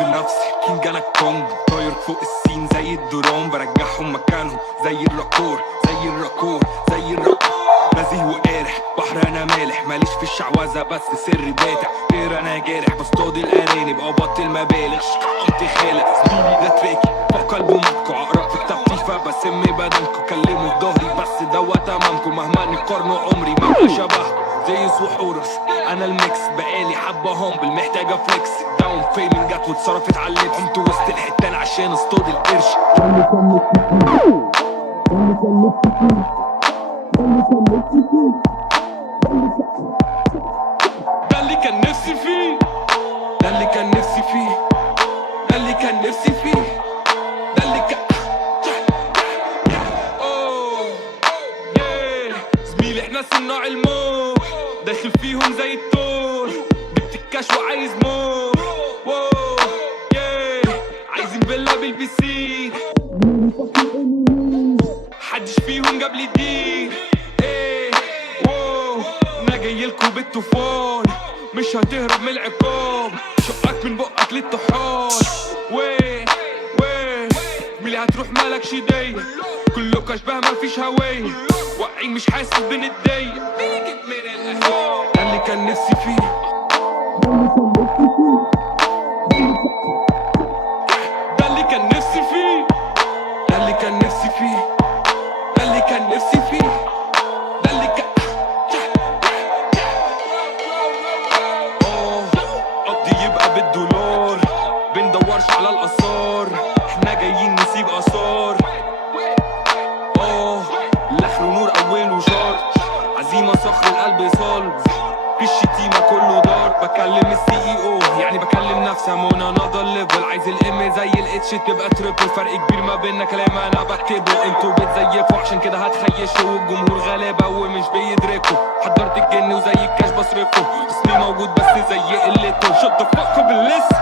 بنفسي كينج انا كونج، طاير فوق السين زي الدرون، برجعهم مكانهم زي الراكور زي الراكور زي الراكور. نزيه وقارح بحر انا مالح، ماليش في الشعوذة بس سري باتع، غير انا جارح بصطاد الارانب او بطل مبالغ. قمت خالق زميلي ده تريكي فوق قلبه ماتكو، عقرق في التفتيفة بسم بدنكو، كلموا في ظهري بس دوت امامكو، مهما نقارنوا عمري ما بقى شبهكو زي سوحورس. انا الميكس بقالي حبة هامبل محتاجة فليكس، داون بيمنت جت واتصرفت على اللبس، قمت وسط الحتان عشان اصطاد القرش. ده اللي كان نفسي فيه، ده اللي كان نفسي فيه، ده اللي كان نفسي فيه، ده اللي كان زميلي احنا صناع الموت، داخل فيهم زي التور، بتكاش وعايز موت. عايزين فيلا بالبسين، حدش فيهم جاب لي دي. انا جايلكوا بالطوفان، مش هتهرب من العقاب، شقك من بقك للطحان. ميلي هتروح مالكش داية، كلكوا اشباه مفيش هواية، واقعين مش حاسس بندية. ده اللي كان نفسي فيه، ده اللي كان نفسي فيه، ده اللي كان نفسي فيه، ده اللي كان نفسي فيه، ده اللي كان قضي يبقى بالدولار، بندورش على الآثار، احنا جايين نسيب آثار. الاخر نور اوله شر، عزيمة صخر القلب صلب، في الشتيمة كله دار. بكلم السي اي او يعني بكلم نفسي، امون انذر ليفل، عايز الام زي الاتش تبقى تريبل، فرق كبير ما بيننا كلام انا بكتبه، انتوا بتزيفوا عشان كده هتخيشوا، والجمهور غلابة ومش بيدركوا، حضرت الجن وزي الكاش بصرفه، اسمي موجود بس زي قلته، شط فوقكوا باللسه.